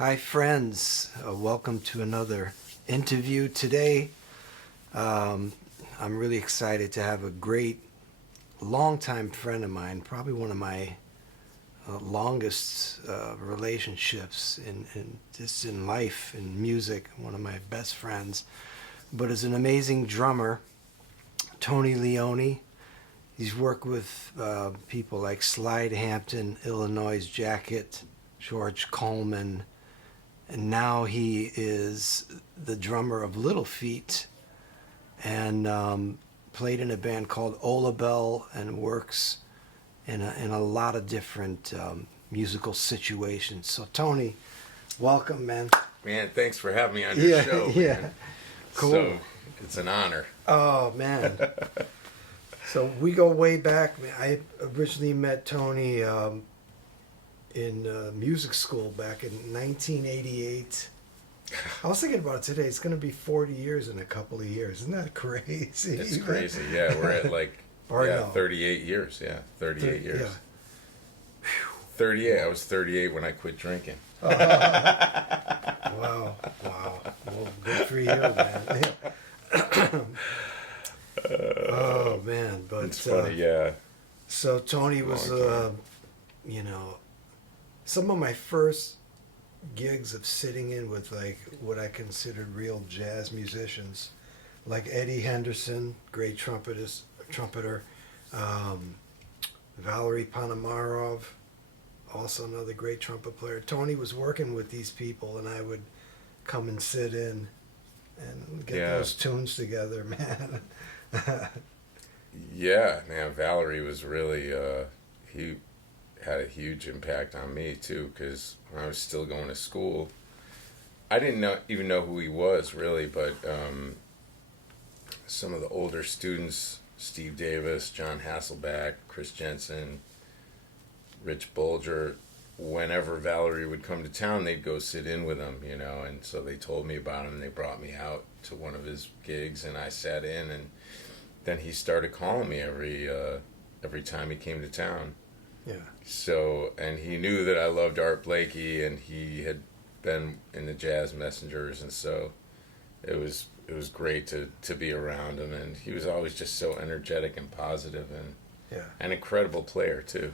Hi, friends. Welcome to another interview today. I'm really excited to have a great, longtime friend of mine, probably one of my longest relationships in just in life, in music, one of my best friends, but is an amazing drummer, Tony Leone. He's worked with people like Slide Hampton, Illinois Jacket, George Coleman, and now he is the drummer of Little Feat and played in a band called Olabelle and works in a lot of different musical situations. So Tony, welcome, man. Man, thanks for having me on your show. Yeah, Man. cool. So, it's an honor. Oh man. So we go way back, man. I originally met Tony in music school back in 1988. I was thinking about it today. It's going to be 40 years in a couple of years. Isn't that crazy? It's crazy. Yeah, we're at like 38 years. Yeah, 38 years. Yeah. 38. I was 38 when I quit drinking. Wow. Well, good for you, man. Oh man, but It's funny. Yeah. So Tony was, some of my first gigs of sitting in with like what I considered real jazz musicians, like Eddie Henderson, great trumpeter, Valerie Ponomarov, also another great trumpet player. Tony was working with these people, and I would come and sit in and get those tunes together, man. Yeah, man. Valerie was really he had a huge impact on me too, because when I was still going to school, I didn't even know who he was really, but some of the older students, Steve Davis, John Hasselback, Chris Jensen, Rich Bolger, whenever Valerie would come to town, they'd go sit in with him, and so they told me about him. They brought me out to one of his gigs, and I sat in, and then he started calling me every time he came to town. Yeah. So, and he knew that I loved Art Blakey, and he had been in the Jazz Messengers, and so it was great to be around him, and he was always just so energetic and positive, and an incredible player too.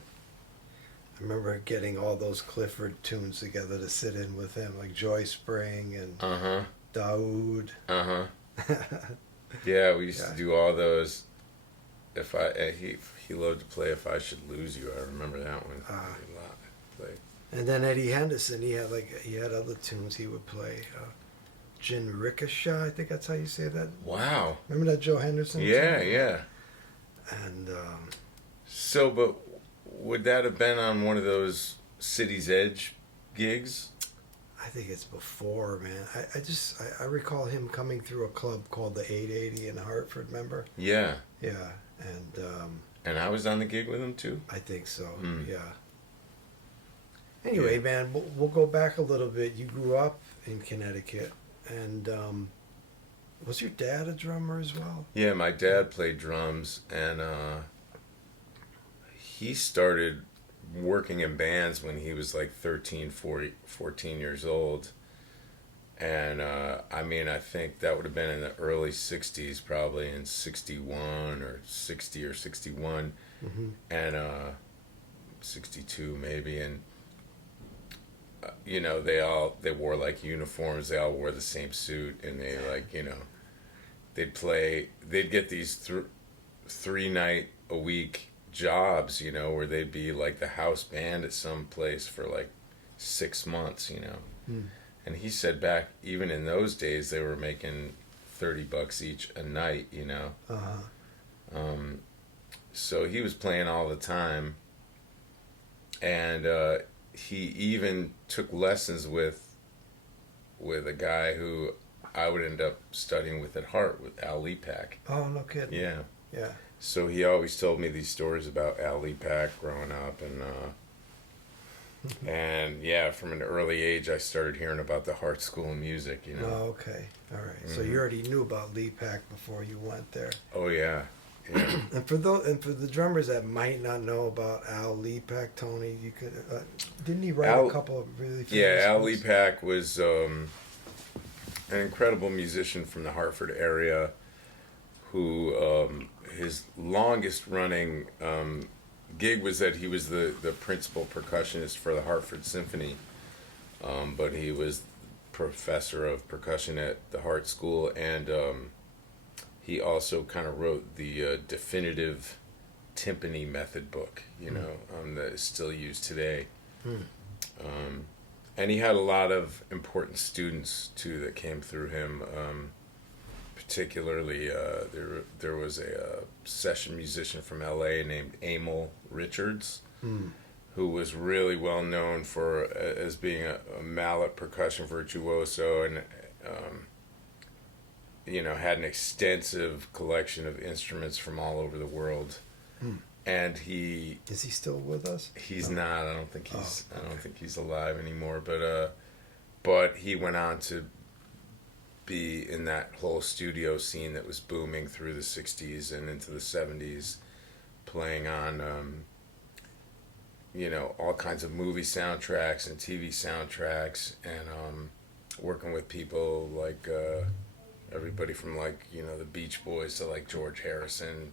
I remember getting all those Clifford tunes together to sit in with him, like Joy Spring and Daoud. Yeah, we used to do all those. He loved to play "If I Should Lose You." I remember that one a lot. And then Eddie Henderson, he had other tunes he would play. Jin Ricochet, I think that's how you say that. Wow. Remember that Joe Henderson? Yeah, tune? yeah. And so, but would that have been on one of those City's Edge gigs? I think it's before, man. I recall him coming through a club called the 880 in Hartford, remember? Yeah. Yeah, and I was on the gig with him too? I think so, yeah. Anyway, man, we'll go back a little bit. You grew up in Connecticut, and was your dad a drummer as well? Yeah, my dad played drums, and he started working in bands when he was like 13, 14 years old. And I think that would have been in the early 60s, probably in 61 or 60 or 61, and 62 maybe. And they wore like uniforms. They all wore the same suit, and they they'd get these 3-night a week jobs, where they'd be like the house band at some place for like 6 months, And he said back even in those days they were making $30 each a night, So he was playing all the time, and he even took lessons with a guy who I would end up studying with at Hart, with Al Lepak. Oh, no kidding. Yeah. Yeah. So he always told me these stories about Al Lepak growing up, and yeah, from an early age I started hearing about the Hart School of Music, Oh, okay. All right. So you already knew about Lepak before you went there. Oh, yeah. Yeah. And for the drummers that might not know about Al Lepak, Tony, you could didn't he write Al- a couple of really famous Yeah, Al books? Lepak was an incredible musician from the Hartford area who his longest running gig was that he was the principal percussionist for the Hartford Symphony, but he was professor of percussion at the Hart School, and he also kind of wrote the definitive timpani method book, that is still used today. And he had a lot of important students too that came through him. Particularly, there was a session musician from L.A. named Emil Richards, who was really well known for as being a mallet percussion virtuoso, and had an extensive collection of instruments from all over the world. And Is he still with us? he's not. I don't think he's. I don't think he's alive anymore. But he went on to be in that whole studio scene that was booming through the 60s and into the 70s, playing on all kinds of movie soundtracks and TV soundtracks, and working with people like everybody from the Beach Boys to like George Harrison,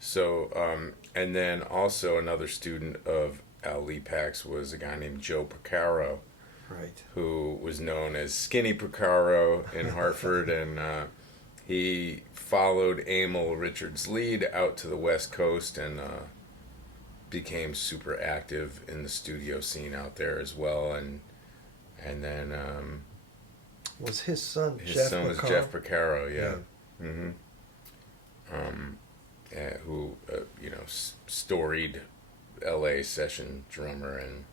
So and then also another student of Al Lepak's was a guy named Joe Porcaro, Right. who was known as Skinny Porcaro in Hartford, and he followed Emil Richards' lead out to the West Coast and became super active in the studio scene out there as well. And then Was his son his Jeff son was Porcaro? Jeff Porcaro, yeah. Who storied L.A. session drummer, and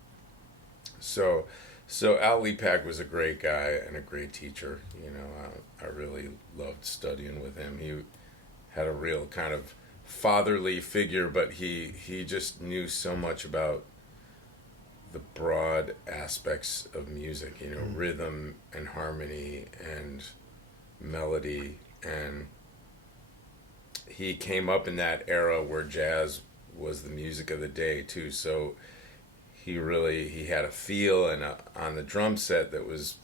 so Al Lepak was a great guy and a great teacher. I really loved studying with him. He had a real kind of fatherly figure, but he just knew so much about the broad aspects of music, rhythm and harmony and melody, and he came up in that era where jazz was the music of the day too. So he had a feel and on the drum set that was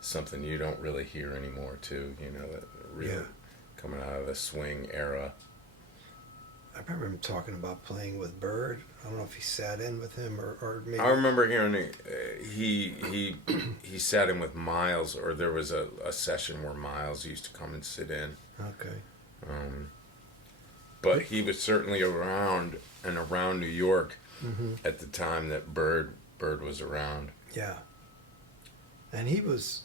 something you don't really hear anymore too. That really coming out of the swing era. I remember him talking about playing with Bird. I don't know if he sat in with him or maybe. I remember hearing he sat in with Miles, or there was a session where Miles used to come and sit in. Okay. But he was certainly around New York at the time that Bird was around. Yeah. And he was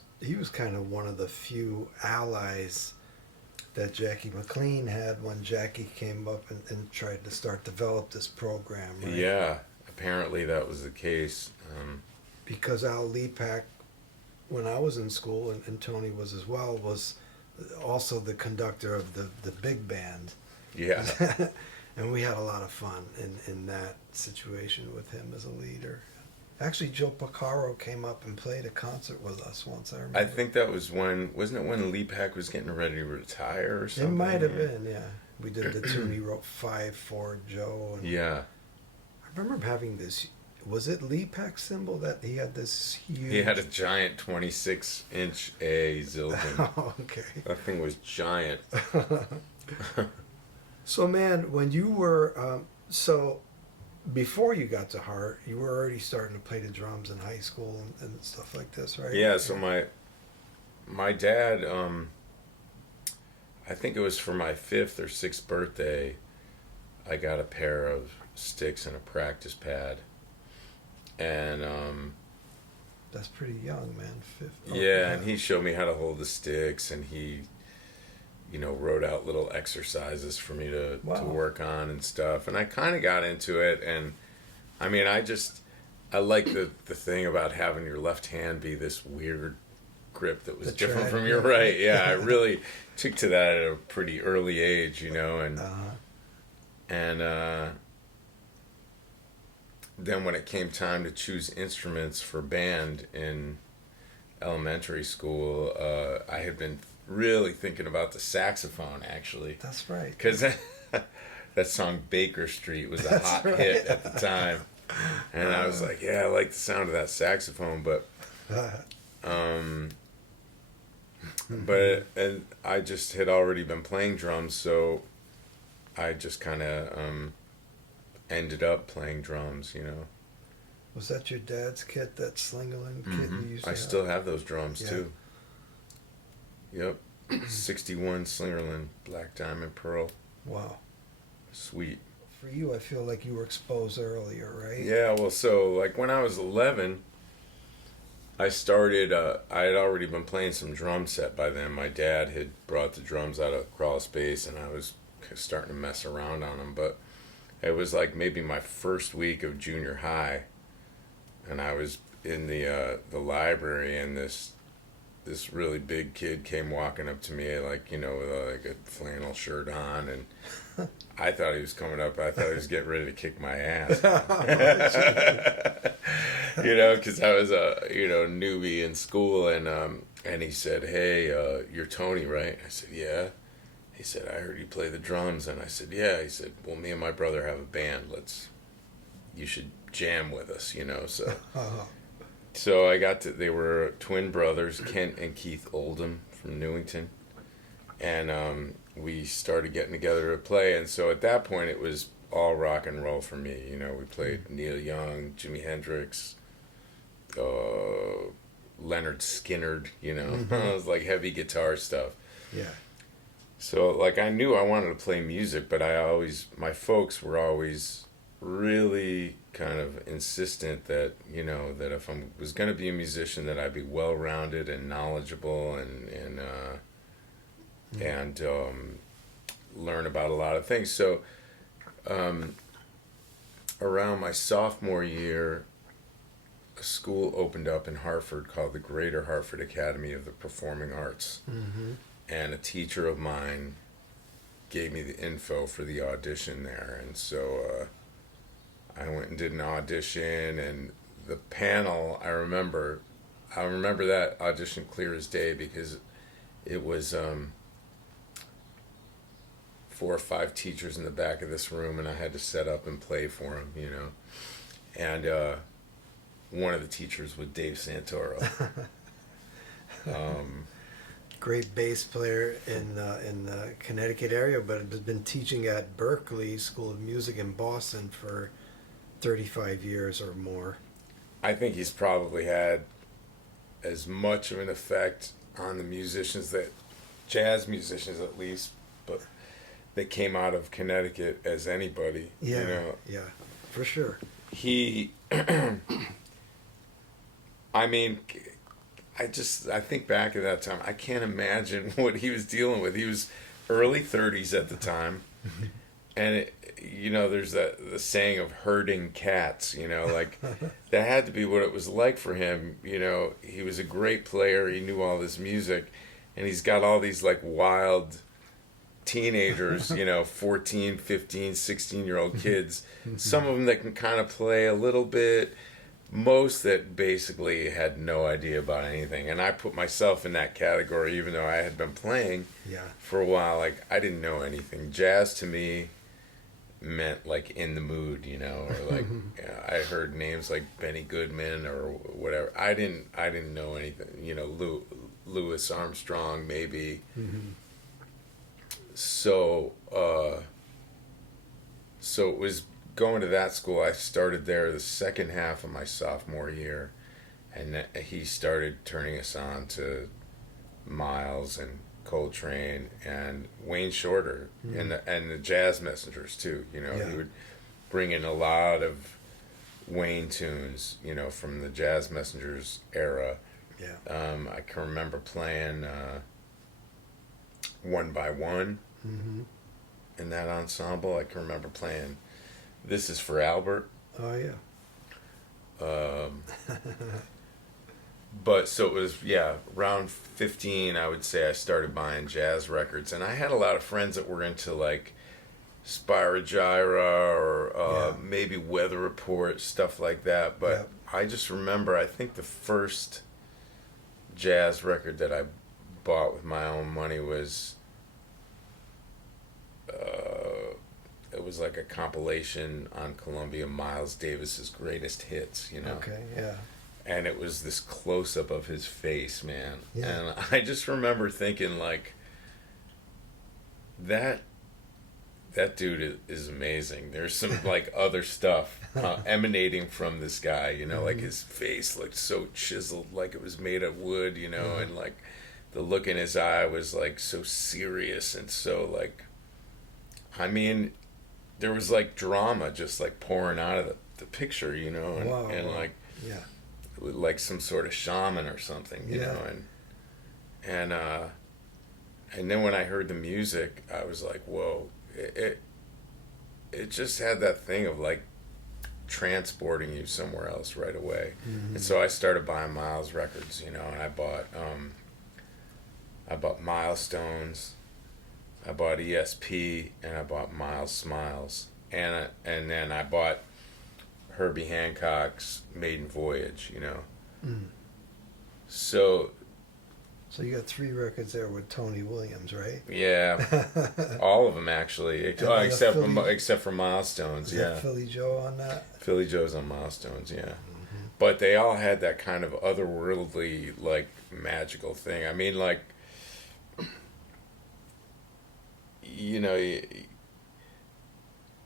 kind of one of the few allies that Jackie McLean had when Jackie came up and tried to develop this program, right? Yeah, apparently that was the case. Because Al Lepak, when I was in school, and Tony was as well, was also the conductor of the big band. Yeah. And we had a lot of fun in that situation with him as a leader. Actually, Joe Porcaro came up and played a concert with us once, I remember. I think that was wasn't it when Lepak was getting ready to retire or something? It might have been, yeah. We did the tune he wrote 5 for Joe. And Yeah. I remember having this, was it Lepak cymbal that he had this huge... He had a giant 26-inch A Zildjian. Oh, okay. That thing was giant. So, man, when you were... before you got to Hart, you were already starting to play the drums in high school and stuff like this, right? Yeah, so my dad, I think it was for my 5th or 6th birthday, I got a pair of sticks and a practice pad. And that's pretty young, man. 5th. Yeah, and he showed me how to hold the sticks, and he wrote out little exercises for me to work on and stuff. And I kind of got into it. And I mean, I like the thing about having your left hand be this weird grip that was different from your right. Yeah, I really took to that at a pretty early age, and then when it came time to choose instruments for band in elementary school, I had been really thinking about the saxophone, actually. That's right. Because that song Baker Street was a hot right. hit at the time. And I was like, yeah, I like the sound of that saxophone, but and I just had already been playing drums, so I just kind of ended up playing drums, you know. Was that your dad's kit, that Slingerland kit you used to I have? still have those drums, Yeah. too. Yep. 61 Slingerland, Black Diamond Pearl. Wow. Sweet. For you, I feel like you were exposed earlier, right? Yeah, well, so, like, when I was 11, I started, I had already been playing some drum set by then. My dad had brought the drums out of crawl space, and I was starting to mess around on them, but it was, like, maybe my first week of junior high, and I was in the library, and this really big kid came walking up to me, like, you know, with like a flannel shirt on, and I thought he was coming up. I thought he was getting ready to kick my ass. You know, because I was a newbie in school, and he said, "Hey, you're Tony, right?" I said, "Yeah." He said, "I heard you play the drums," and I said, "Yeah." He said, "Well, me and my brother have a band. You should jam with us, you know." So I got to. They were twin brothers, Kent and Keith Oldham from Newington, and we started getting together to play. And so at that point, it was all rock and roll for me. You know, we played Neil Young, Jimi Hendrix, Leonard Skinner. You know, it was like heavy guitar stuff. Yeah. So like I knew I wanted to play music, but my folks were always really kind of insistent that, you know, that if I was going to be a musician, that I'd be well-rounded and knowledgeable and learn about a lot of things. So around my sophomore year, a school opened up in Hartford called the Greater Hartford Academy of the Performing Arts. Mm-hmm. And a teacher of mine gave me the info for the audition there. And so I went and did an audition, and the panel, I remember that audition clear as day, because it was 4 or 5 teachers in the back of this room, and I had to set up and play for them, you know. And one of the teachers was Dave Santoro. Great bass player in the Connecticut area, but has been teaching at Berklee School of Music in Boston for 35 years or more. I think he's probably had as much of an effect on the musicians, that jazz musicians at least, but that came out of Connecticut, as anybody. Yeah, you know? Yeah, for sure. He, I mean, I think back at that time, I can't imagine what he was dealing with. He was early 30s at the time, and you know, there's the saying of herding cats, you know, like that had to be what it was like for him. You know, he was a great player, he knew all this music, and he's got all these like wild teenagers, you know, 14, 15, 16-year-old kids, some of them that can kind of play a little bit, most that basically had no idea about anything. And I put myself in that category, even though I had been playing for a while. Like, I didn't know anything. Jazz to me meant like in the mood, you know, or like you know, I heard names like Benny Goodman or whatever. I didn't know anything, you know, Louis Armstrong maybe. So it was going to that school. I started there the second half of my sophomore year, and he started turning us on to Miles and Coltrane and Wayne Shorter and the Jazz Messengers too. You know, he would bring in a lot of Wayne tunes, you know, from the Jazz Messengers era. I can remember playing One by One in that ensemble. I can remember playing This Is for Albert. Oh yeah. But so it was, around 15, I would say I started buying jazz records. And I had a lot of friends that were into, like, Spyro Gyra or maybe Weather Report, stuff like that. But I just remember, I think the first jazz record that I bought with my own money was it was like a compilation on Columbia, Miles Davis's greatest hits, you know. Okay, yeah. And it was this close up of his face, man. Yeah. And I just remember thinking like that dude is amazing. There's some like other stuff emanating from this guy, you know, like his face looked so chiseled, like it was made of wood, you know, and like the look in his eye was like so serious and so like, I mean, there was like drama just like pouring out of the picture, you know, and, Wow, and wow. like, Yeah. like some sort of shaman or something, you know, and then when I heard the music, I was like, whoa, it just had that thing of like transporting you somewhere else right away. And so I started buying Miles records, you know, and I bought Milestones, I bought ESP, and I bought Miles Smiles, and then I bought Herbie Hancock's Maiden Voyage, you know. So you got 3 records there with Tony Williams, right? yeah, all of them actually, except for Milestones. Is that Philly Joe on that? Philly Joe's on Milestones, yeah. But they all had that kind of otherworldly, like, magical thing. I mean, like, you know,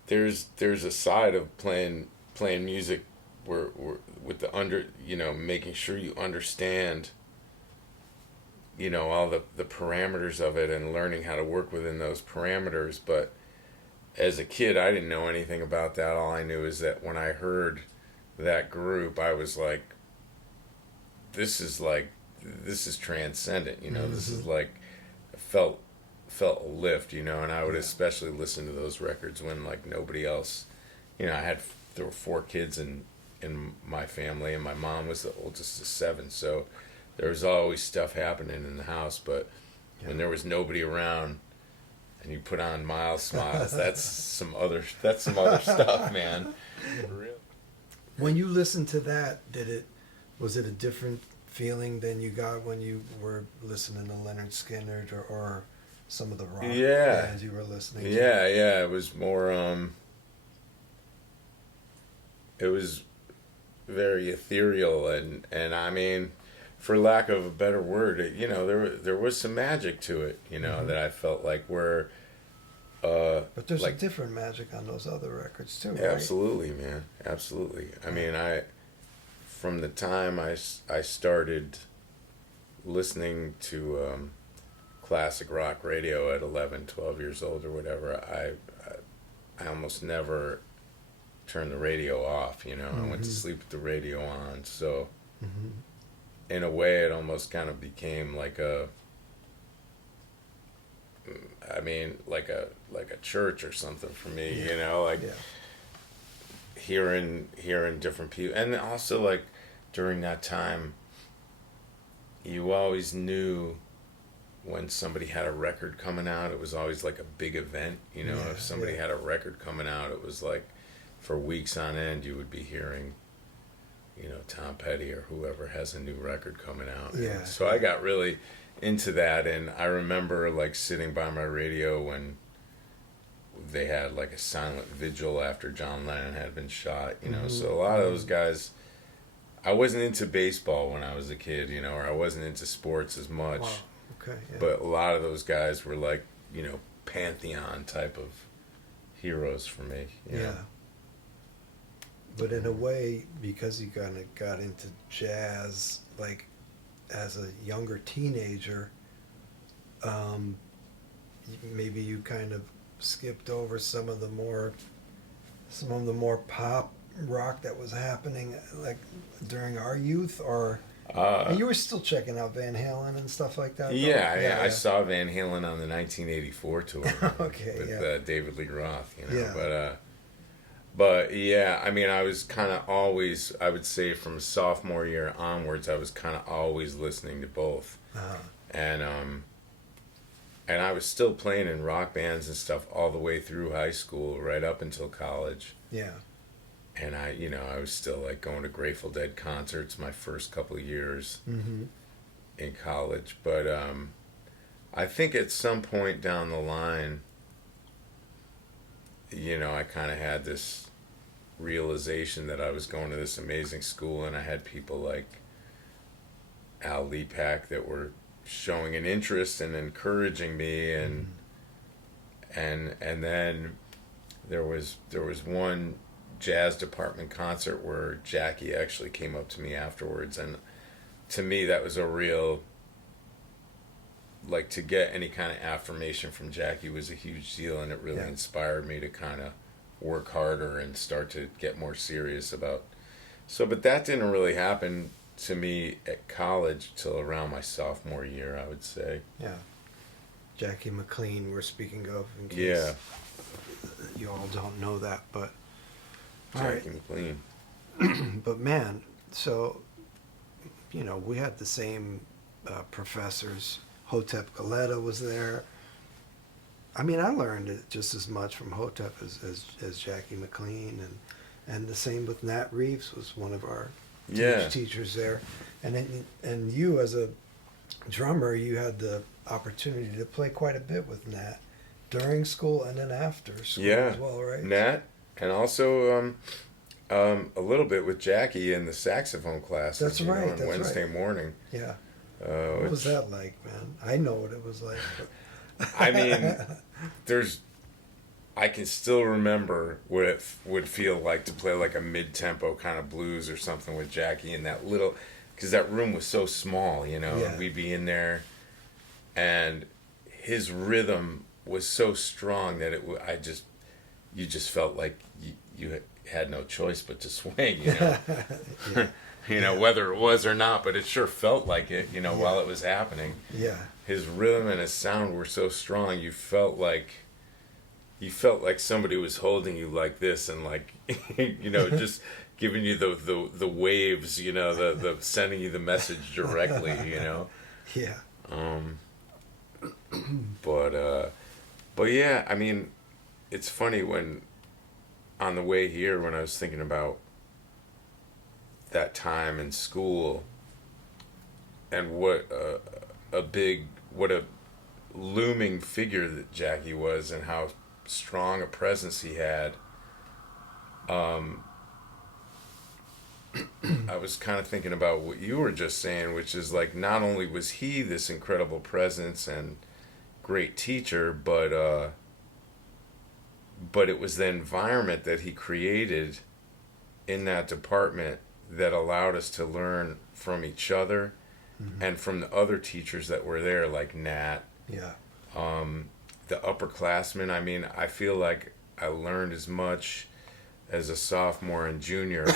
there's a side of playing music where with the making sure you understand, you know, all the parameters of it and learning how to work within those parameters. But as a kid, I didn't know anything about that. All I knew is that when I heard that group, I was like, this is transcendent, you know. This is like, felt a lift, you know. And I would especially listen to those records when like nobody else, you know, there were 4 kids in my family, and my mom was the oldest of 7, so there was always stuff happening in the house. But when there was nobody around and you put on Miles Smiles, that's some other stuff, man. When you listened to that, was it a different feeling than you got when you were listening to Leonard Skinner or some of the rock bands you were listening to? Yeah, it was more it was very ethereal, and I mean, for lack of a better word, you know, there was some magic to it, you know, that I felt like where but there's like, a different magic on those other records too, right? Absolutely, man, absolutely. I mean, from the time I started listening to classic rock radio at 11, 12 years old or whatever, I almost never turned the radio off, you know. I went to sleep with the radio on, so in a way it almost kind of became like a church or something for me, you know, like hearing different people. And also, like, during that time, you always knew when somebody had a record coming out. It was always like a big event, you know. If somebody had a record coming out, it was like for weeks on end you would be hearing, you know, Tom Petty or whoever has a new record coming out. Yeah. So I got really into that, and I remember like sitting by my radio when they had like a silent vigil after John Lennon had been shot, you know. So a lot of those guys, I wasn't into baseball when I was a kid, you know, or I wasn't into sports as much. Wow. Okay. Yeah. But a lot of those guys were like, you know, pantheon type of heroes for me. You know? But in a way, because you kind of got into jazz, like as a younger teenager, maybe you kind of skipped over some of the more pop rock that was happening, like during our youth, or and you were still checking out Van Halen and stuff like that. Yeah, I saw Van Halen on the 1984 tour Okay, with David Lee Roth, you know. But yeah, I mean, I was kind of always, I would say from sophomore year onwards, I was kind of always listening to both. And I was still playing in rock bands and stuff all the way through high school, right up until college. Yeah. And I was still like going to Grateful Dead concerts my first couple of years in college. But I think at some point down the line, I kind of had this realization that I was going to this amazing school, and I had people like Al Lepak that were showing an interest and encouraging me, and then there was one jazz department concert where Jackie actually came up to me afterwards, and to me that was a real, like, to get any kind of affirmation from Jackie was a huge deal, and it really inspired me to kind of work harder and start to get more serious about. But that didn't really happen to me at college till around my sophomore year, I would say. Yeah. Jackie McLean we're speaking of, in case you all don't know that, but Jackie McLean. But man, so we had the same professors. Hotep Galetta was there. I mean, I learned it just as much from Hotep as Jackie McLean, and the same with Nat Reeves was one of our teachers there, and you as a drummer, you had the opportunity to play quite a bit with Nat during school and then after school as well, right? Nat, and also a little bit with Jackie in the saxophone class. That's right. On Wednesday morning. Yeah. What was that like, man? I know what it was like. But I mean, I can still remember what it would feel like to play like a mid-tempo kind of blues or something with Jackie in that little, because that room was so small, and we'd be in there, and his rhythm was so strong that you just felt like you had no choice but to swing, whether it was or not, but it sure felt like it, while it was happening. Yeah. His rhythm and his sound were so strong, you felt like somebody was holding you like this and like, just giving you the waves, the sending you the message directly, Yeah. But yeah, I mean, it's funny when on the way here, when I was thinking about that time in school and what a looming figure that Jackie was and how strong a presence he had, I was kind of thinking about what you were just saying, which is like, not only was he this incredible presence and great teacher, but it was the environment that he created in that department that allowed us to learn from each other and from the other teachers that were there, like Nat. Yeah. The upperclassmen. I mean, I feel like I learned as much as a sophomore and junior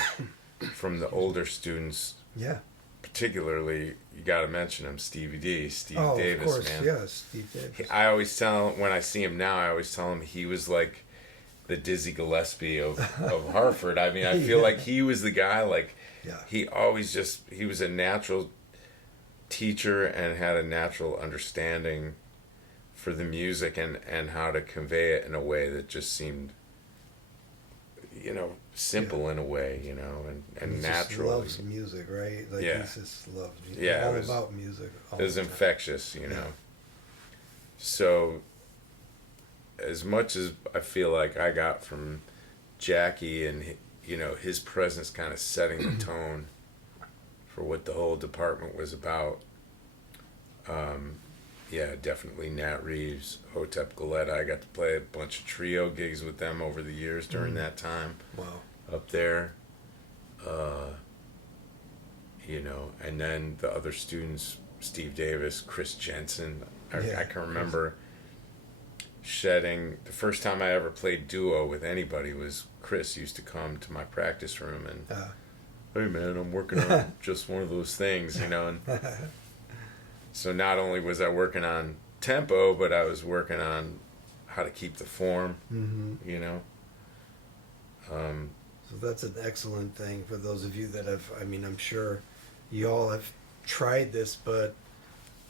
from the older students. Yeah. Particularly, you got to mention him, Stevie D, Steve Davis, of course, man. Yeah, Steve Davis. I always tell him, when I see him now, I always tell him he was like the Dizzy Gillespie of Hartford. I mean, I feel like he was the guy, like, he was a natural teacher and had a natural understanding for the music and how to convey it in a way that just seemed, simple in a way, and he natural. He loves music, right? Like, he just loves music. Yeah, about music. It was infectious, So, as much as I feel like I got from Jackie and, his presence kind of setting the tone for what the whole department was about, definitely Nat Reeves, Hotep Galetta. I got to play a bunch of trio gigs with them over the years during that time. Wow. Up there. And then the other students, Steve Davis, Chris Jensen. I can remember shedding. The first time I ever played duo with anybody was Chris used to come to my practice room and, hey man, I'm working on just one of those things, and so not only was I working on tempo, but I was working on how to keep the form, So that's an excellent thing for those of you that have, I'm sure you all have tried this, but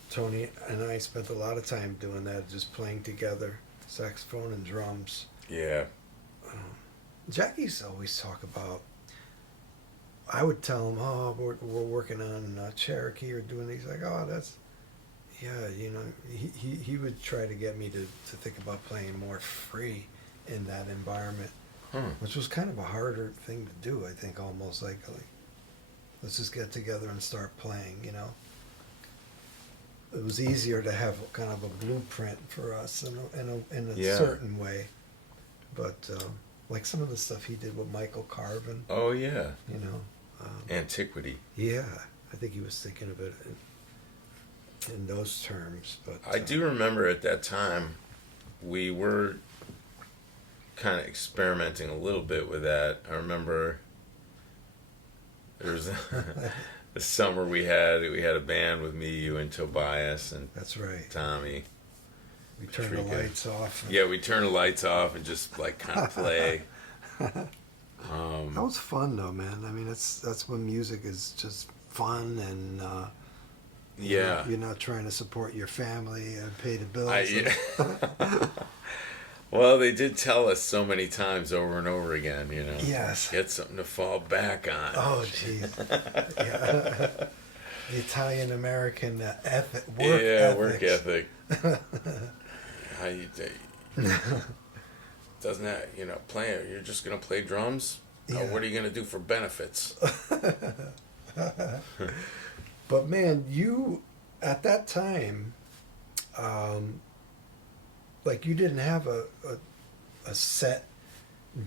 Tony and I spent a lot of time doing that, just playing together, saxophone and drums. Yeah. Jackie's always talk about, I would tell him, we're working on Cherokee or doing these, like, that's, Yeah, you know, he would try to get me to think about playing more free in that environment, Huh. which was kind of a harder thing to do. I think almost like let's just get together and start playing. You know, it was easier to have kind of a blueprint for us in a Yeah. certain way, but like some of the stuff he did with Michael Carvin, Oh yeah. you know, Antiquity. yeah, I think he was thinking of it in those terms. But I do remember at that time we were kind of experimenting a little bit with that. I remember there was the summer we had a band with me, you, and Tobias and That's right. Tommy. We turned the Pretty good. lights off. Yeah, we turn the lights off and just like kind of play. That was fun though, man. I mean, that's when music is just fun and Yeah. you're not trying to support your family and pay the bills. Yeah. Well, they did tell us so many times over and over again, you know. Yes. Get something to fall back on. Oh, jeez. Yeah. The Italian American work work ethic. How you doesn't that, you know, playing, you're just going to play drums? Yeah. What are you going to do for benefits? But man, you at that time, like you didn't have a set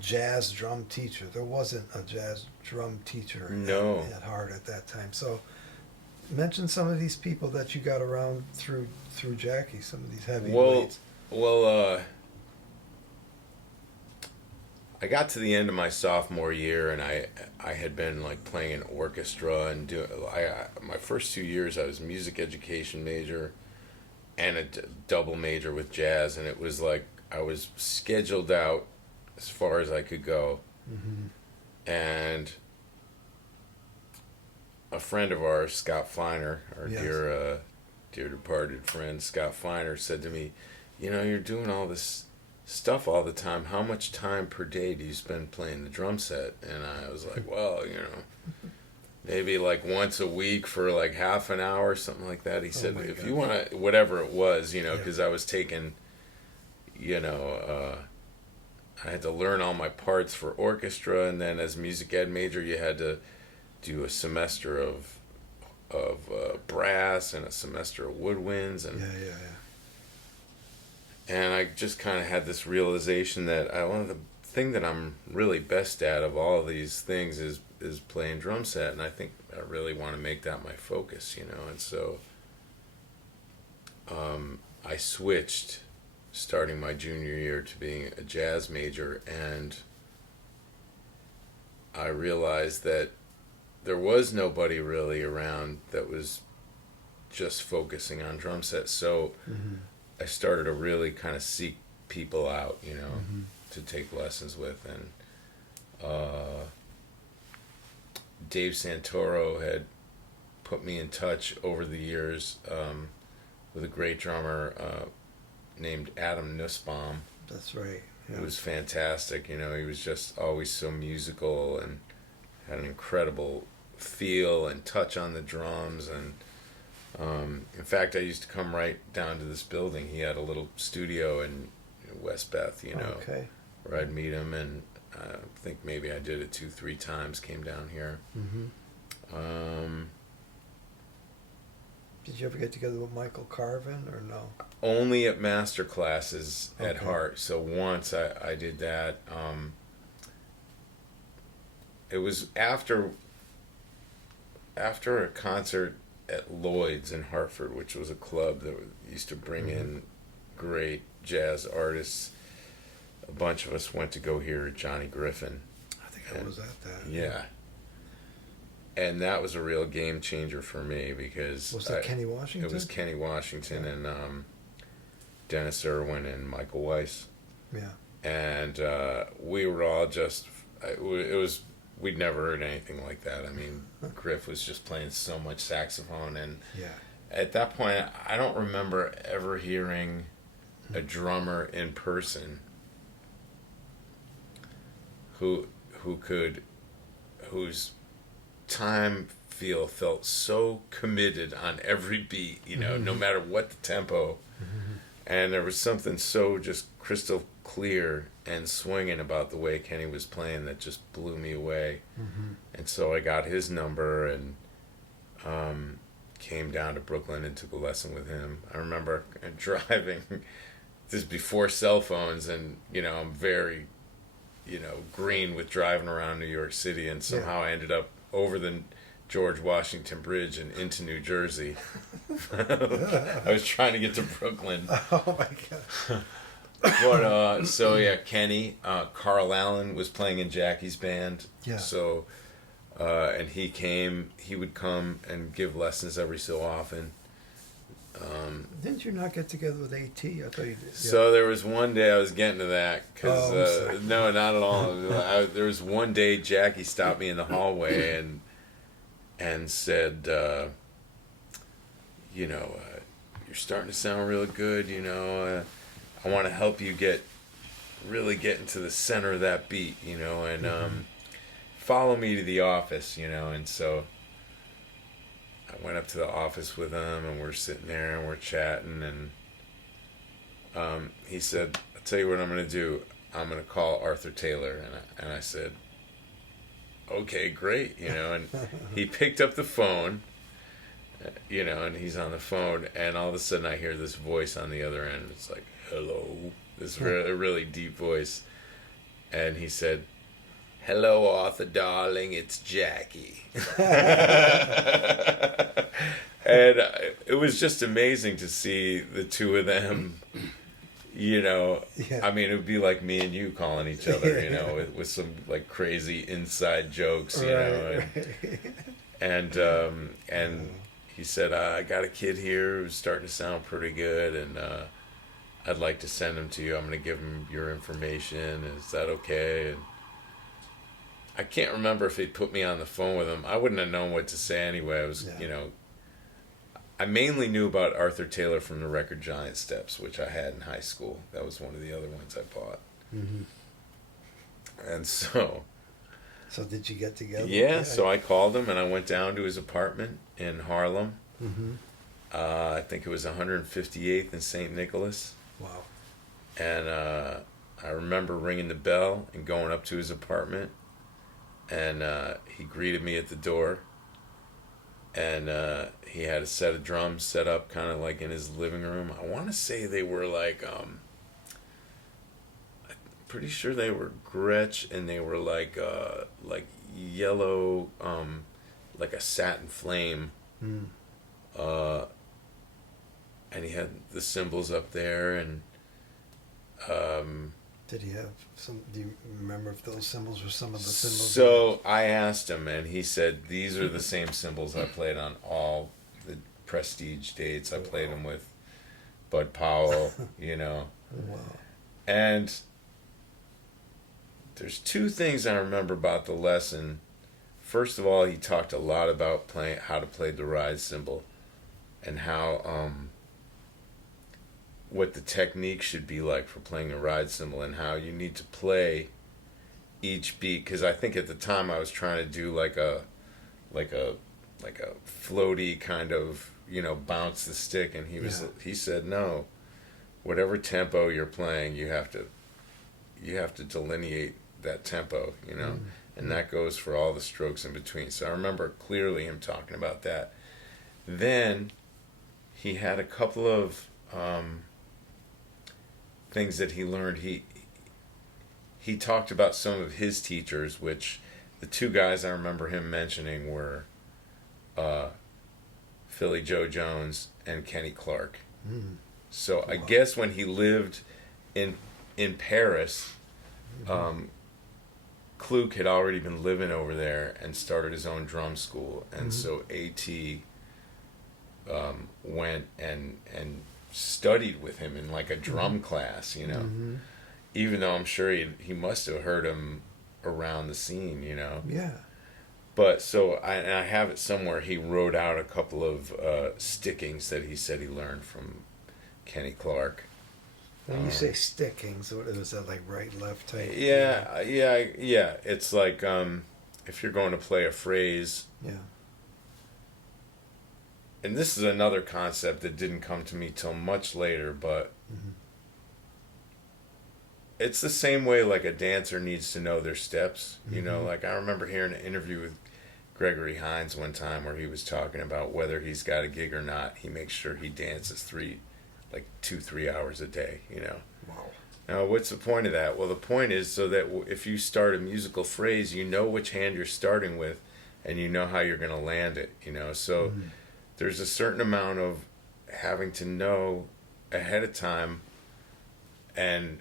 jazz drum teacher. There wasn't a jazz drum teacher No. at Hart at that time. So mention some of these people that you got around through Jackie, some of these heavyweights. Well, I got to the end of my sophomore year, and I had been like playing an orchestra and my first 2 years I was a music education major and a double major with jazz, and it was like I was scheduled out as far as I could go. Mm-hmm. And a friend of ours, Scott Feiner, our Yes. dear departed friend Scott Feiner, said to me, you know, you're doing all this stuff all the time. How much time per day do you spend playing the drum set? And I was like, well, you know, maybe like once a week for like half an hour, something like that. He said, my if God. you want to, whatever it was, you know, Yeah. because I was taking, you know, I had to learn all my parts for orchestra, and then as music ed major, you had to do a semester of brass and a semester of woodwinds, and Yeah. and I just kind of had this realization that one of the thing that I'm really best at of all of these things is playing drum set, and I think I really want to make that my focus, you know. And so I switched starting my junior year to being a jazz major, and I realized that there was nobody really around that was just focusing on drum sets. So Mm-hmm. I started to really kind of seek people out, you know, Mm-hmm. to take lessons with. And Dave Santoro had put me in touch over the years with a great drummer named Adam Nussbaum. That's right. It Yeah. was fantastic, you know. He was just always so musical and had an incredible feel and touch on the drums. And in fact, I used to come right down to this building. He had a little studio in West Beth, you know, Okay. where I'd meet him, and I think maybe I did it 2-3 times, came down here. Mm-hmm. Did you ever get together with Michael Carvin or no? Only at master classes at Okay. Hart. So once I did that. It was after a concert at Lloyd's in Hartford, which was a club that used to bring in great jazz artists. A bunch of us went to go hear Johnny Griffin. I think I was at that. Yeah. And that was a real game changer for me, because Was that Kenny Washington? it was Kenny Washington and Dennis Irwin and Michael Weiss. Yeah. And we were all just, we'd never heard anything like that. I mean, Griff was just playing so much saxophone, and Yeah. at that point, I don't remember ever hearing a drummer in person whose time felt so committed on every beat, no matter what the tempo. And there was something so just crystal clear and swinging about the way Kenny was playing that just blew me away. And so I got his number and came down to Brooklyn and took a lesson with him. I remember driving, this is before cell phones, and I'm very green with driving around New York City, and somehow I ended up over the George Washington Bridge and into New Jersey. I was trying to get to Brooklyn. Oh my God. But so yeah, Kenny, Carl Allen was playing in Jackie's band. Yeah. So and he would come and give lessons every so often. Didn't you not get together with AT? I thought you did. Yeah. So there was one day, I was getting to that, because no, not at all. There was one day Jackie stopped me in the hallway and said, you're starting to sound really good, I want to help you really get into the center of that beat, and follow me to the office, and so I went up to the office with him, and we're sitting there and we're chatting, and he said, I'll tell you what I'm going to do. I'm going to call Arthur Taylor. And I said, okay, great, and he picked up the phone, and he's on the phone, and all of a sudden I hear this voice on the other end. It's like, hello, this really deep voice. And he said, hello, Arthur, darling, it's Jackie. And it was just amazing to see the two of them, I mean, it would be like me and you calling each other, with some like crazy inside jokes, and he said, I got a kid here who's starting to sound pretty good, and I'd like to send him to you. I'm going to give him your information. Is that okay? And I can't remember if he put me on the phone with him. I wouldn't have known what to say anyway. I was, I mainly knew about Arthur Taylor from the record Giant Steps, which I had in high school. That was one of the other ones I bought. And so... So did you get together? Yeah, so I called him, and I went down to his apartment in Harlem. I think it was 158th and St. Nicholas. Wow. And I remember ringing the bell and going up to his apartment, and he greeted me at the door, and he had a set of drums set up kind of like in his living room. I want to say they were like, I'm pretty sure they were Gretsch, and they were like yellow, like a satin flame. And he had the cymbals up there, and did he have some? Do you remember if those cymbals were some of the cymbals? So I asked him, and he said these are the same cymbals I played on all the Prestige dates. I played them with Bud Powell, Wow. And there's two things I remember about the lesson. First of all, he talked a lot about how to play the ride cymbal, and how what the technique should be like for playing a ride cymbal, and how you need to play each beat. Because I think at the time I was trying to do like a floaty kind of bounce the stick, and he said no, whatever tempo you're playing, you have to delineate that tempo, and that goes for all the strokes in between. So I remember clearly him talking about that. Then he had a couple of things that he learned. He talked about some of his teachers, which the two guys I remember him mentioning were Philly Joe Jones and Kenny Clark. So I guess when he lived in Paris, Kluk had already been living over there and started his own drum school, and so A.T. Went and studied with him in like a drum class, even though I'm sure he must have heard him around the scene, Yeah. But so I have it somewhere. He wrote out a couple of stickings that he said he learned from Kenny Clark. When you say stickings, what was that, like right, left type? Yeah. It's like if you're going to play a phrase, and this is another concept that didn't come to me till much later, but it's the same way like a dancer needs to know their steps. You know, like I remember hearing an interview with Gregory Hines one time where he was talking about whether he's got a gig or not. He makes sure he dances 2-3 hours a day, you know. Wow. Now, what's the point of that? Well, the point is so that if you start a musical phrase, you know which hand you're starting with, and you know how you're going to land it, you know. So there's a certain amount of having to know ahead of time and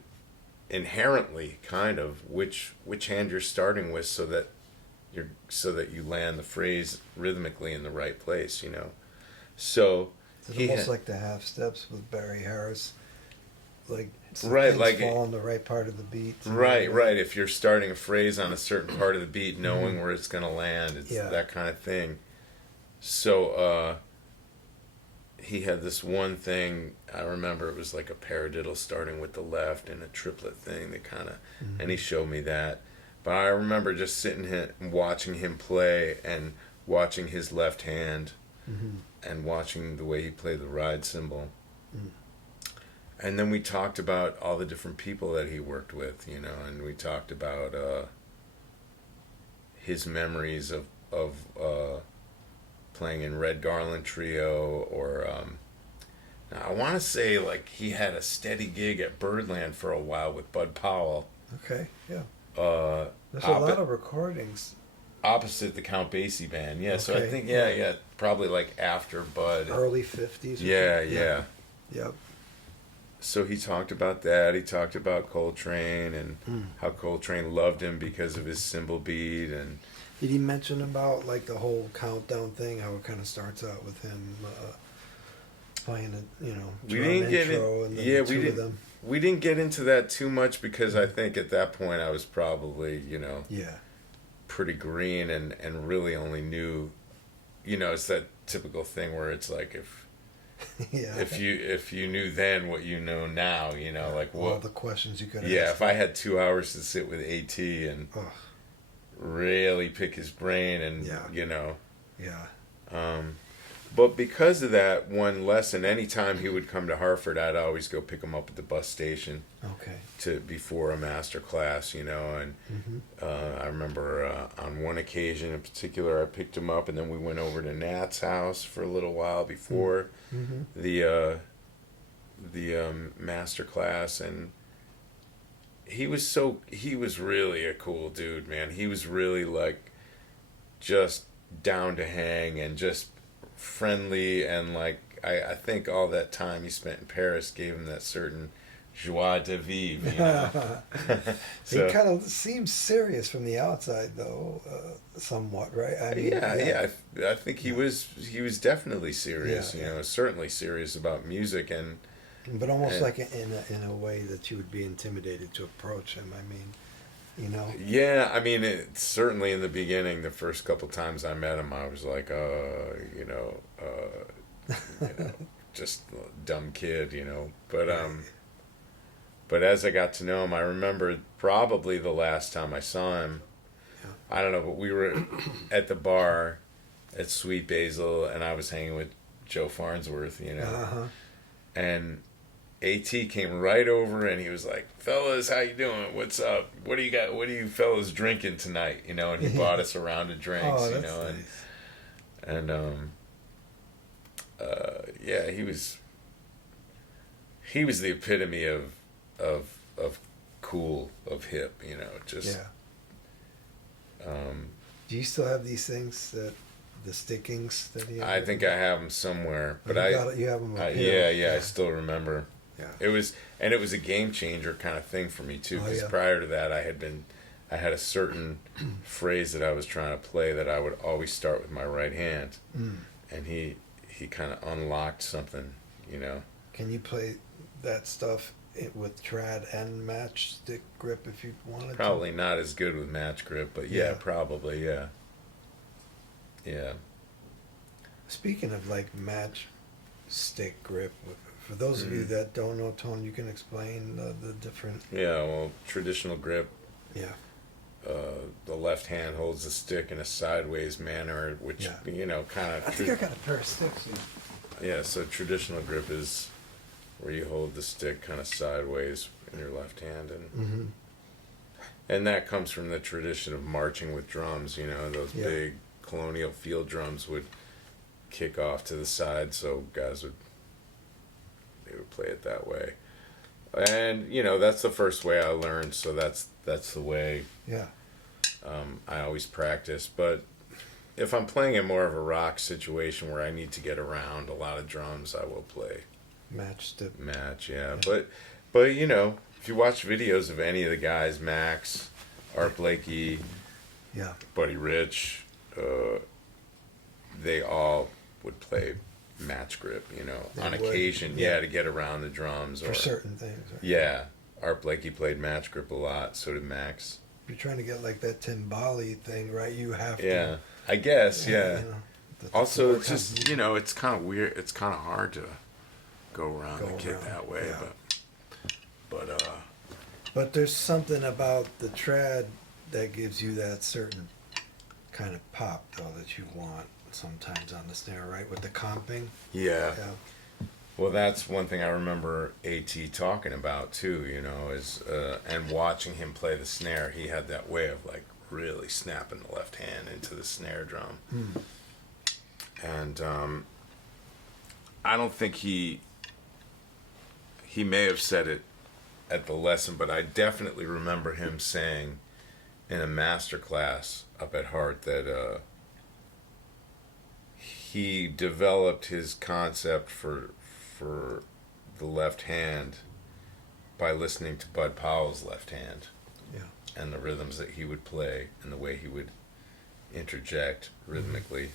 inherently kind of which hand you're starting with so that you land the phrase rhythmically in the right place, you know. So it's almost like the half steps with Barry Harris, like right, things like fall on the right part of the beat. Right. If you're starting a phrase on a certain part of the beat, knowing where it's going to land, it's that kind of thing. So he had this one thing, I remember it was like a paradiddle starting with the left and a triplet thing that kind of, and he showed me that. But I remember just sitting here and watching him play and watching his left hand and watching the way he played the ride cymbal. And then we talked about all the different people that he worked with, you know, and we talked about his memories of playing in Red Garland Trio, or now I want to say like he had a steady gig at Birdland for a while with Bud Powell. Okay, yeah. There's a Oppo- lot of recordings. Opposite the Count Basie band, yeah. So I Okay, think, yeah, probably like after Bud. Early 50s. Yeah. Yep. So he talked about that. He talked about Coltrane and how Coltrane loved him because of his cymbal beat. And Did he mention about like the whole countdown thing? How it kind of starts out with him playing a we drum didn't get intro, and then the two of them. We didn't get into that too much because I think at that point I was probably, pretty green and really only knew, it's that typical thing where it's like if you knew then what you know now, like what all the questions you could ask. Yeah, if I had 2 hours to sit with AT and really pick his brain and but because of that one lesson, anytime he would come to Hartford, I'd always go pick him up at the bus station. Okay. Before a master class, and I remember on one occasion in particular, I picked him up, and then we went over to Nat's house for a little while before the master class, and he was really a cool dude, man. He was really like just down to hang and just friendly, and like I think all that time he spent in Paris gave him that certain joie de vivre, So, he kind of seems serious from the outside, though, somewhat, right? I mean, I think he was definitely serious, certainly serious about music, but almost like in a way that you would be intimidated to approach him. I mean, Yeah, I mean, certainly in the beginning, the first couple times I met him, I was like, just a dumb kid, But as I got to know him, I remember probably the last time I saw him, I don't know, but we were at the bar at Sweet Basil, and I was hanging with Joe Farnsworth, and AT came right over, and he was like, "Fellas, how you doing? What's up? What do you fellas drinking tonight?" And he bought us a round of drinks, nice. and he was the epitome of cool, of hip, just. Do you still have these things, the stickings that you? I think I have them somewhere, but you have them. Up here. I still remember. Yeah. It was a game changer kind of thing for me too, because prior to that I had a certain phrase that I was trying to play that I would always start with my right hand, and he kind of unlocked something, Can you play that stuff with trad and matchstick grip if you wanted? Probably not as good with match grip, but probably, yeah. Speaking of like matchstick grip, for those of you that don't know, Tone, you can explain the different. Yeah, well, traditional grip. Yeah. the left hand holds the stick in a sideways manner, which Yeah. you know, kind of. I think I got a pair of sticks here. Yeah, so traditional grip is where you hold the stick kind of sideways in your left hand, and that comes from the tradition of marching with drums. You know, those big colonial field drums would kick off to the side, so guys would play it that way. And you know, that's the first way I learned, so that's the way. Yeah. I always practice, but if I'm playing in more of a rock situation where I need to get around a lot of drums, I will play match. Yeah. But you know, if you watch videos of any of the guys, Max, Art Blakey, Buddy Rich, they all would play match grip, you know, on occasion, to get around the drums for certain things. Right? Yeah, Art Blakey played match grip a lot. So did Max. If you're trying to get like that timbali thing, right? You have to. Yeah, I guess. Yeah. You know, also, it's just, you know, it's kind of weird. It's kind of hard to go around the kit that way, but there's something about the trad that gives you that certain kind of pop, though, that you want sometimes on the snare, right? With the comping. Yeah. Well, that's one thing I remember A.T. talking about too, you know, is and watching him play the snare, he had that way of like really snapping the left hand into the snare drum. And I don't think he may have said it at the lesson, but I definitely remember him saying in a master class up at Hart that he developed his concept for the left hand by listening to Bud Powell's left hand, and the rhythms that he would play and the way he would interject rhythmically.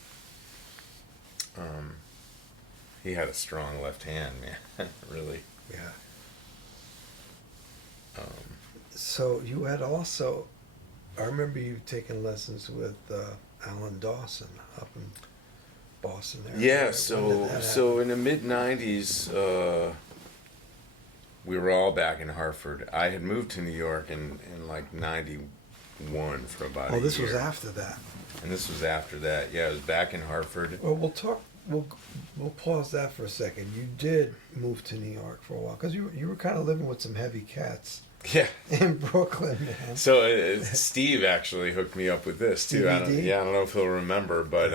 He had a strong left hand, man. Really. Yeah. So you had also, I remember you taking lessons with Alan Dawson up in Boston there. Yeah, right? so in the mid-90s, we were all back in Hartford. I had moved to New York in like 91 for about a year. Oh, this was after that. And this was after that. Yeah, I was back in Hartford. Well, we'll pause that for a second. You did move to New York for a while because you were kind of living with some heavy cats. Yeah. In Brooklyn, man. So Steve actually hooked me up with this too. I don't know if he'll remember, but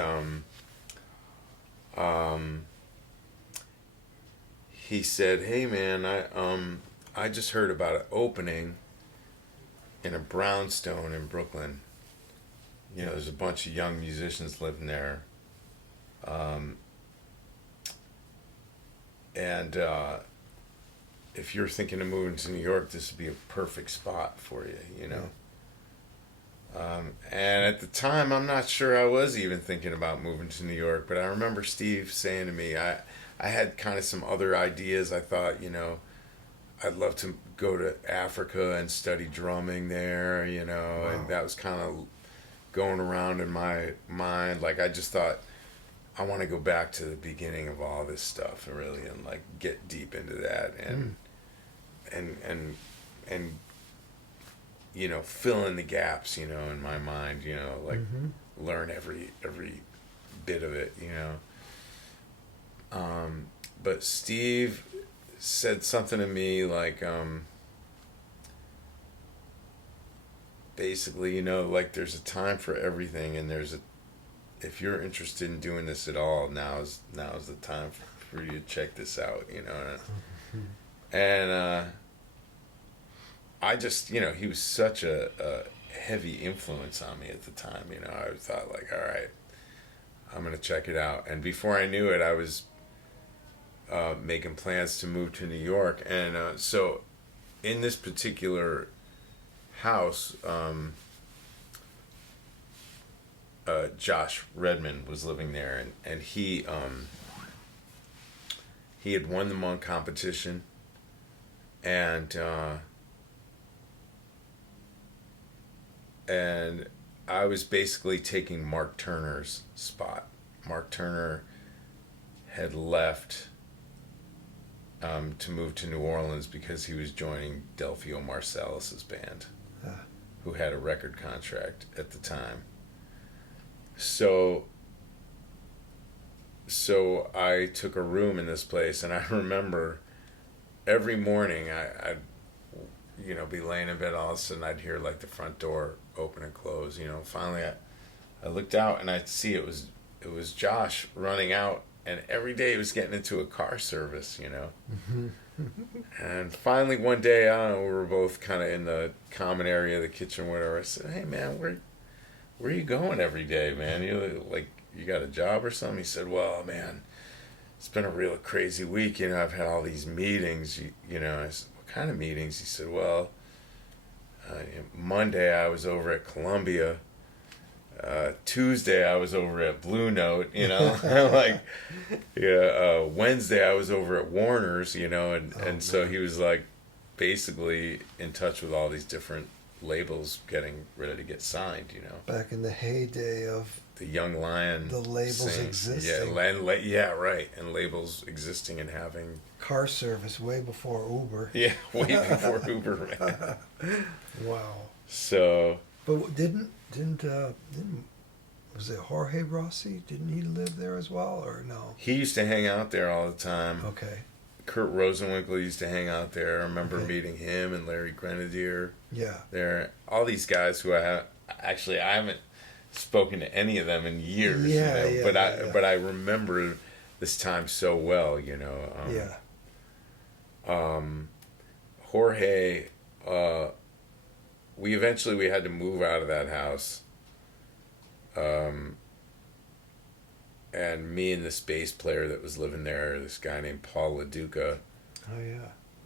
he said, "Hey man, I just heard about an opening in a brownstone in Brooklyn. You know, there's a bunch of young musicians living there, and if you're thinking of moving to New York, this would be a perfect spot for you, you know." And at the time, I'm not sure I was even thinking about moving to New York, but I remember Steve saying to me, I had kind of some other ideas. I thought, you know, I'd love to go to Africa and study drumming there, you know, and that was kind of going around in my mind. Like, I just thought, I want to go back to the beginning of all this stuff and really, and like get deep into that and you know, fill in the gaps, you know, in my mind, you know, like learn every bit of it, you know. But Steve said something to me like, basically, you know, like there's a time for everything, and if you're interested in doing this at all, now's the time for you to check this out, you know. And I just, you know, he was such a heavy influence on me at the time, you know. I thought like, all right, I'm gonna check it out. And before I knew it, I was making plans to move to New York. And so in this particular house, Josh Redman was living there, and he had won the Monk competition, and I was basically taking Mark Turner's spot. Mark Turner had left to move to New Orleans because he was joining Delphio Marsalis' band, who had a record contract at the time. So I took a room in this place, and I remember every morning I'd be laying in bed, all of a sudden I'd hear like the front door open and close. Finally I looked out and I'd see it was Josh running out, and every day he was getting into a car service. And finally one day, I don't know, we were both kind of in the common area of the kitchen, whatever. I said, "Hey man, where are you going every day, man? You got a job or something?" He said, "Well, man, it's been a real crazy week. I've had all these meetings. I said, "What kind of meetings?" He said, "Well, Monday I was over at Columbia. Tuesday I was over at Blue Note. Wednesday I was over at Warner's. And so he was like, basically in touch with all these different labels, getting ready to get signed. Back in the heyday of the Young Lion, the labels existing. Yeah, right, and labels existing and having car service way before Uber. Yeah, way before Uber. Man. Wow. So, but didn't was it Jorge Rossi? Didn't he live there as well, or no? He used to hang out there all the time. Okay. Kurt Rosenwinkel used to hang out there. I remember meeting him and Larry Grenadier. Yeah. There, all these guys who I haven't spoken to any of them in years. Yeah, but I remember this time so well. Jorge, we had to move out of that house. And me and this bass player that was living there, this guy named Paul LaDuca,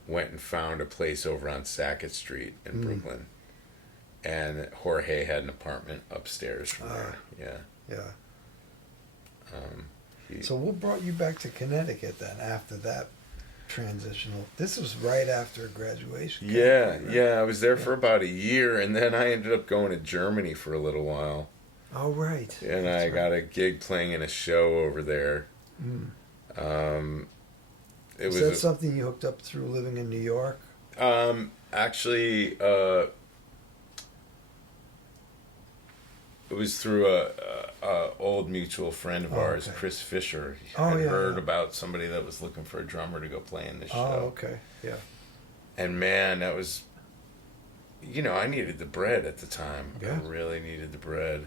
went and found a place over on Sackett Street in Brooklyn. And Jorge had an apartment upstairs from there. Yeah. So what brought you back to Connecticut then after that transitional? This was right after graduation. Yeah. I was there for about a year, and then I ended up going to Germany for a little while. Oh, right. And I got a gig playing in a show over there. Was that something you hooked up through living in New York? Actually, it was through a old mutual friend of ours, Chris Fisher. He had heard about somebody that was looking for a drummer to go play in this show. Oh, okay, yeah. And man, that was, I needed the bread at the time. Yeah. I really needed the bread.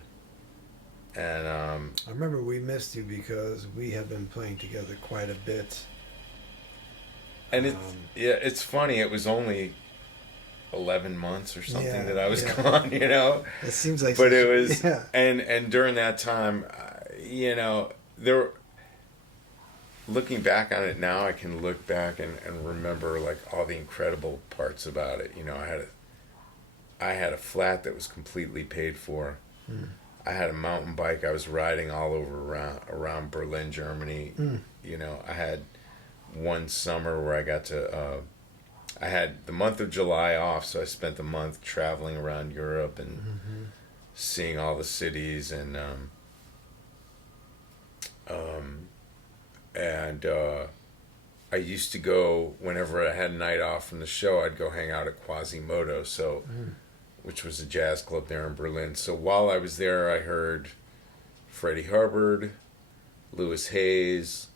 And I remember we missed you because we had been playing together quite a bit. And it's funny. It was only 11 months or something that I was gone. It seems like, but it was, and during that time, there. Looking back on it now, I can look back and remember like all the incredible parts about it. I had a flat that was completely paid for. I had a mountain bike I was riding all over around Berlin, Germany. I had one summer where I got to, I had the month of July off, so I spent the month traveling around Europe and seeing all the cities, and I used to go, whenever I had a night off from the show, I'd go hang out at Quasimodo, which was a jazz club there in Berlin. So while I was there, I heard Freddie Hubbard, Louis Hayes,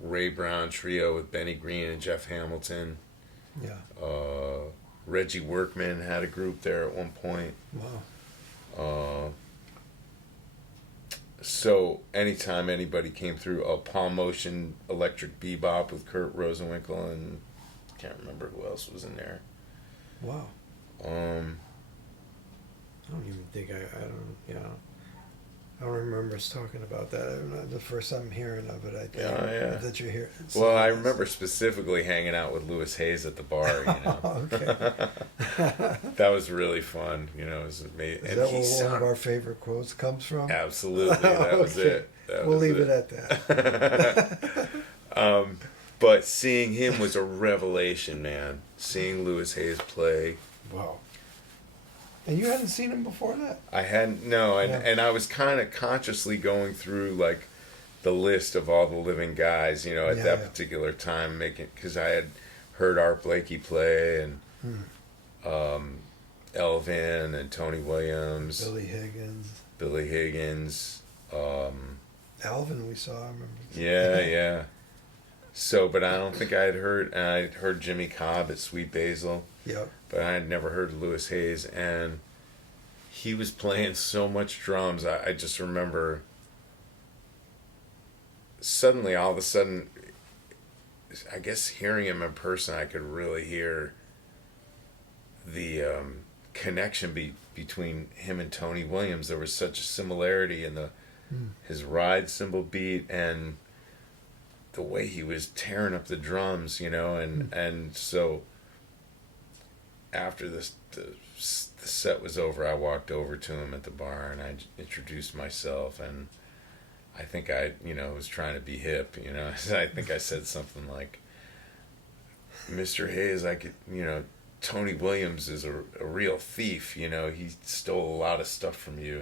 Ray Brown Trio with Benny Green and Jeff Hamilton. Yeah. Reggie Workman had a group there at one point. Wow. So anytime anybody came through, Palm Motion Electric Bebop with Kurt Rosenwinkel, and can't remember who else was in there. Wow. I don't even think I don't remember us talking about that. The first time I'm hearing of it, I think. That you're here. Well, I remember specifically hanging out with Louis Hayes at the bar. Okay. That was really fun. It was amazing. Is that where one of our favorite quotes comes from? Absolutely, that was it. We'll leave it at that. But seeing him was a revelation, man. Seeing Louis Hayes play. Wow. And you hadn't seen him before that? I hadn't, no, and I was kind of consciously going through like the list of all the living guys, at that particular time, because I had heard Art Blakey play, and Elvin and Tony Williams, Billy Higgins. Um, Alvin we saw, I remember. yeah, yeah. So, but I don't think I had heard, and I had heard Jimmy Cobb at Sweet Basil, Yep. but I had never heard Louis Hayes, and he was playing so much drums. I just remember suddenly, all of a sudden, I guess hearing him in person, I could really hear the connection between him and Tony Williams. There was such a similarity in his ride cymbal beat and the way he was tearing up the drums, and so after the set was over, I walked over to him at the bar and I introduced myself, and I think I was trying to be hip, I think I said something like, "Mr. Hayes, I could, Tony Williams is a real thief, he stole a lot of stuff from you,"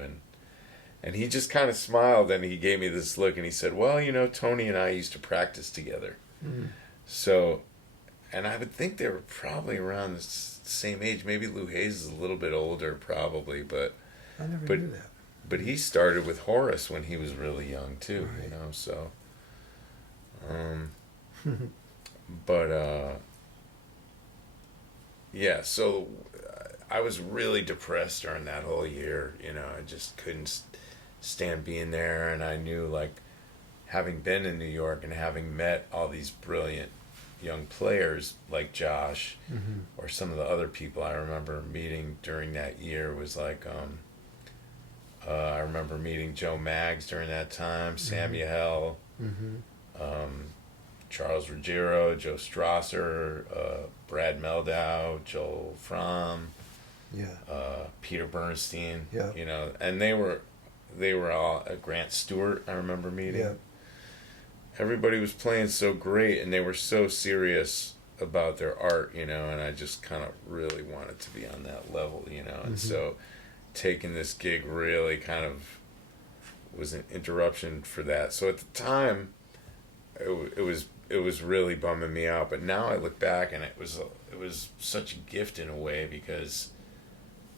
and he just kind of smiled and he gave me this look and he said, "Well, Tony and I used to practice together." So, and I would think they were probably around the same age. Maybe Lou Hayes is a little bit older, probably, but I never knew that. But he started with Horace when he was really young too, Right. So, but yeah. So I was really depressed during that whole year. I just couldn't stand being there, and I knew, like, having been in New York and having met all these brilliant young players like Josh, or some of the other people I remember meeting during that year was like, I remember meeting Joe Maggs during that time, Samuel, Charles Ruggiero, Joe Strasser, Brad Meldau, Joel Fromm, Peter Bernstein, and they were all, Grant Stewart, I remember meeting. Yeah. Everybody was playing so great, and they were so serious about their art, and I just kind of really wanted to be on that level, and so taking this gig really kind of was an interruption for that. So at the time, it was really bumming me out, but now I look back and it was such a gift in a way, because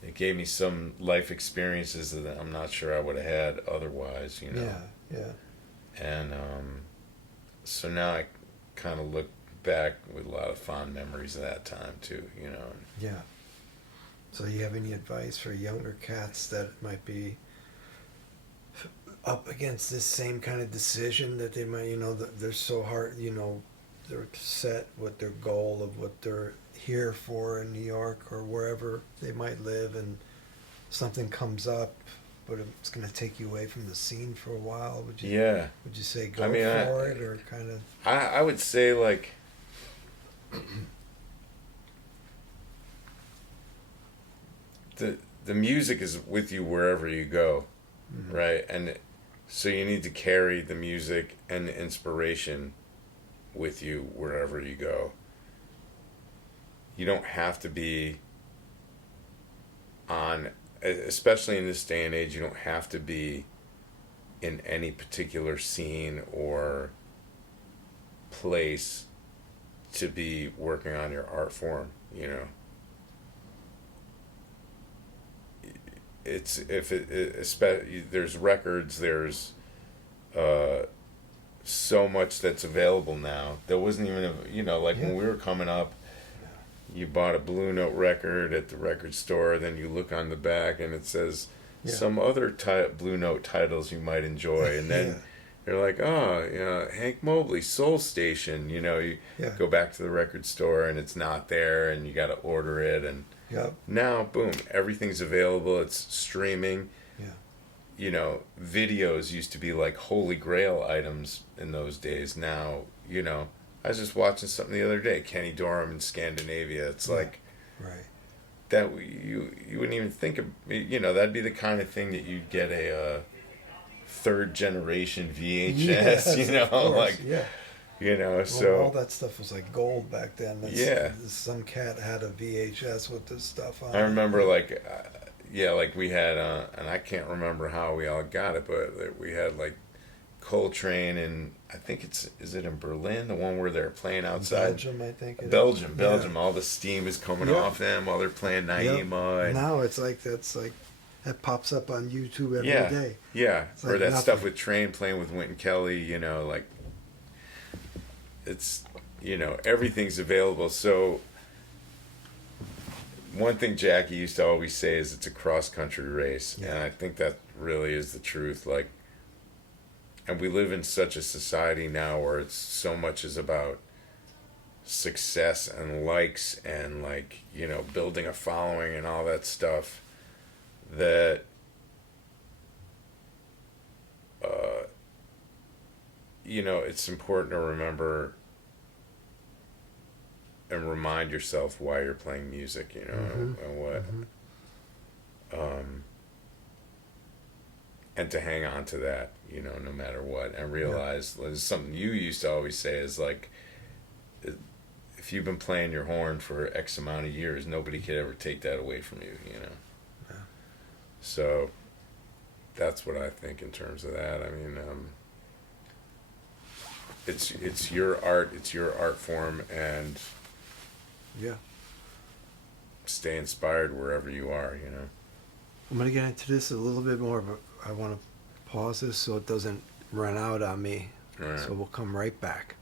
it gave me some life experiences that I'm not sure I would have had otherwise, Yeah. And so now I kind of look back with a lot of fond memories of that time too, Yeah. So you have any advice for younger cats that might be up against this same kind of decision, that they might, they're so hard, they're set with their goal of what they're here for in New York or wherever they might live, and something comes up, but it's going to take you away from the scene for a while? Would you say go for it, or kind of? I would say, like, the music is with you wherever you go, right? And so you need to carry the music and the inspiration with you wherever you go. You don't have to be on, especially in this day and age, you don't have to be in any particular scene or place to be working on your art form, It's especially, there's records, there's so much that's available now. There wasn't even when we were coming up, you bought a Blue Note record at the record store, then you look on the back and it says some other Blue Note titles you might enjoy, and then you're like, Hank Mobley, Soul Station, you go back to the record store and it's not there, and you got to order it, and now, boom, everything's available. It's streaming. Videos used to be like holy grail items in those days. Now, I was just watching something the other day, Kenny Dorham in Scandinavia. It's like, right, that you wouldn't even think of, that'd be the kind of thing that you'd get a third generation VHS, so all that stuff was like gold back then. Some cat had a VHS with this stuff on. I remember, like we had, and I can't remember how we all got it, but we had like Coltrane, and I think is it in Berlin, the one where they're playing outside? Belgium, I think. Belgium. Yeah. All the steam is coming Yep. off them while they're playing Yep. Naima. And Now it's like that pops up on YouTube every yeah, day. yeah. It's Or like that stuff nothing. with Train playing with Wynton Kelly. You know, like it's everything's available. So one thing Jackie used to always say is it's a cross country race, Yeah. and I think that really is the truth. Like, and we live in such a society now where it's so much is about success and likes and like building a following and all that stuff that it's important to remember and remind yourself why you're playing music, Mm-hmm. and what Mm-hmm. and to hang on to that, no matter what, and realize there's something you used to always say is like, if you've been playing your horn for X amount of years, nobody could ever take that away from you, Yeah. So that's what I think in terms of that. I mean, it's your art, it's your art form, and Yeah. stay inspired wherever you are, I'm going to get into this a little bit more, but I want to pause this so it doesn't run out on me. Right. So we'll come right back.